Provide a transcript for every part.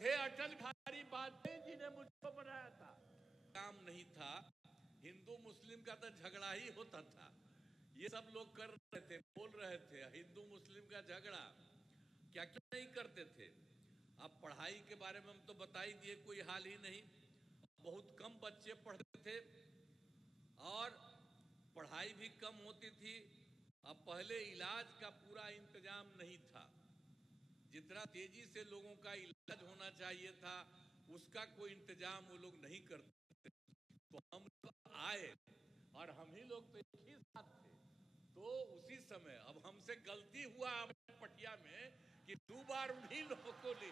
थे अटल बिहारी वाजपेयी जी ने मुझको बनाया था। काम नहीं था, हिंदू मुस्लिम का तो झगड़ा ही होता था। ये सब लोग कर रहे थे, बोल रहे थे हिंदू मुस्लिम का झगड़ा, क्या क्या नहीं करते थे। अब पढ़ाई के बारे में हम तो बता ही दिए, कोई हाल ही नहीं। बहुत कम बच्चे पढ़ते थे और पढ़ाई भी कम होती थी। अब पहले इलाज का पूरा इंतजाम नहीं था, जितना तेजी से लोगों का इलाज होना चाहिए था उसका कोई इंतजाम वो लोग नहीं करते। तो हम आए और हम ही लोग तो एक ही साथ थे। तो उसी समय अब हमसे गलती हुआ पटिया में कि 2 बार उन्हीं लोगों को ले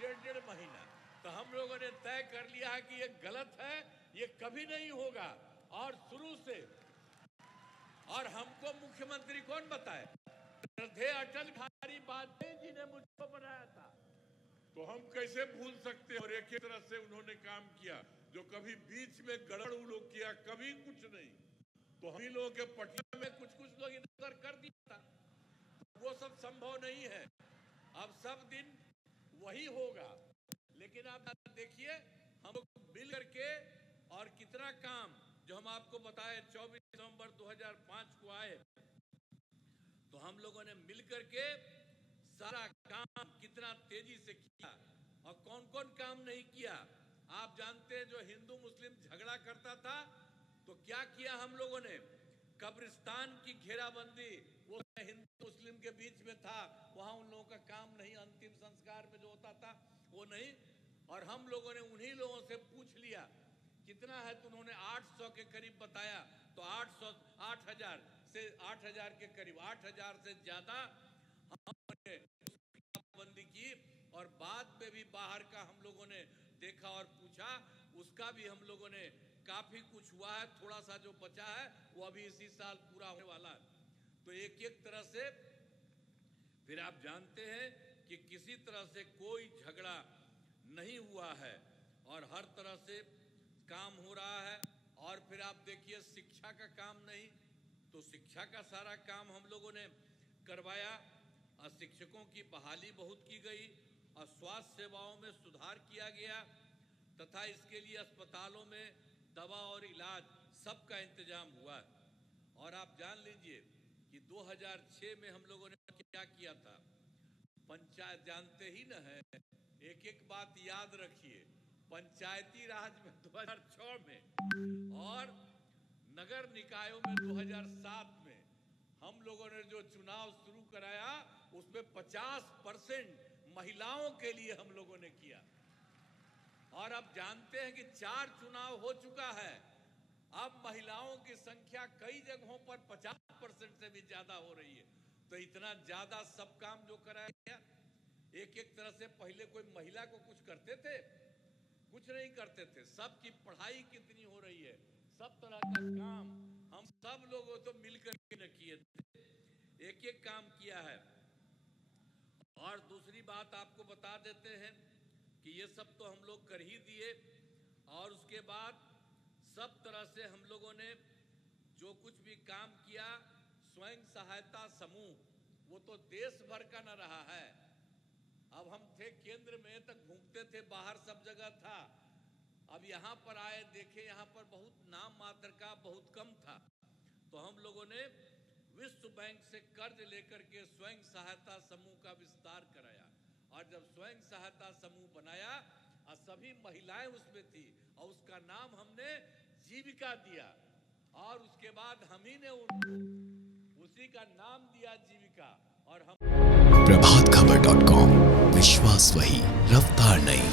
1.5 महीना। तो हम लोगों ने तय कर लिया है कि ये गलत है, ये कभी नहीं होगा। और शुरू से, और हमको मुख्यमंत्री कौन बताए? थे अटल बिहारी वाजपेयी जी ने मुझको बनाया था। तो हम कैसे भूल सकते हैं? और एक ही तरह से उन्होंने काम किया, जो कभी बीच में गड़बड़ लोग किया, कभी कुछ नहीं। तो हम ही लोगों के पटिया में कुछ लोग इधर कर दिया था, वो सब संभव नहीं है। अब सब दिन वही होगा। लेकिन आप देखिए, हम लोग मिल करके और कितना काम, जो हम आपको बताए 24 नवंबर 2005 को आए, तो हम लोगों ने मिल करके सारा काम कितना तेजी से किया और कौन कौन काम नहीं किया। आप जानते हैं, जो हिंदू मुस्लिम झगड़ा करता था तो क्या किया हम लोगों ने? कब्रिस्तान की घेराबंदी, वो हिंदू मुस्लिम के बीच में था, वहां उन लोगों का काम नहीं, अंतिम संस्कार में जो होता था वो नहीं। और हम लोगों ने उन्हीं लोगों से पूछ लिया कितना है, तो उन्होंने 800 के करीब बताया। तो 8,000 से 8,000 के करीब, 8,000 से ज्यादा हमने बंदी की। और बाद में भी बाहर का हम लोगों ने देखा और पूछा, उसका भी हम लोगों ने काफी कुछ हुआ है। थोड़ा सा जो बचा है वो अभी इसी साल पूरा होने वाला है। तो एक एक तरह से फिर आप जानते हैं कि किसी तरह से कोई झगड़ा नहीं हुआ है और हर तरह से काम हो रहा है। और फिर आप देखिए, शिक्षा का काम नहीं, तो शिक्षा का सारा काम हम लोगों ने करवाया और शिक्षकों की बहाली बहुत की गई और स्वास्थ्य सेवाओं में सुधार किया गया तथा इसके लिए अस्पतालों में दवा और इलाज सबका इंतजाम हुआ। और आप जान लीजिए कि 2006 में हम लोगों ने क्या किया था। पंचायत जानते ही न है, एक एक बात याद रखिए। पंचायती राज में 2006 में और नगर निकायों में 2007 में हम लोगों ने जो चुनाव शुरू कराया, उसमें 50% महिलाओं के लिए हम लोगों ने किया। और अब जानते हैं कि 4 चुनाव हो चुका है, अब महिलाओं की संख्या कई जगहों पर 50% से भी ज्यादा हो रही है। तो इतना ज्यादा सब काम जो कराया गया, एक एक तरह से पहले कोई महिला को कुछ करते थे? कुछ नहीं करते थे। सबकी पढ़ाई कितनी हो रही है, सब तरह का काम हम सब लोगों तो मिलकर के किए थे, एक एक काम किया है। और दूसरी बात आपको बता देते हैं कि ये सब तो हम लोग कर ही दिए। और उसके बाद सब तरह से हम लोगों ने जो कुछ भी काम किया, स्वयं सहायता समूह, वो तो देश भर का न रहा है। अब हम थे केंद्र में, तक घूमते थे, बाहर सब जगह था। अब यहाँ पर आए, देखे यहाँ पर बहुत नाम मात्र का, बहुत कम था। तो हम लोगों ने विश्व बैंक से कर्ज लेकर के स्वयं सहायता समूह का विस्तार कराया। और जब स्वयं सहायता समूह बनाया और सभी महिलाएं उसमें थी, और उसका नाम हमने जीविका दिया। और उसके बाद हम ही ने उनको उसी का नाम दिया जीविका। और हम प्रभातखबर.com, विश्वास वही, रफ्तार नहीं।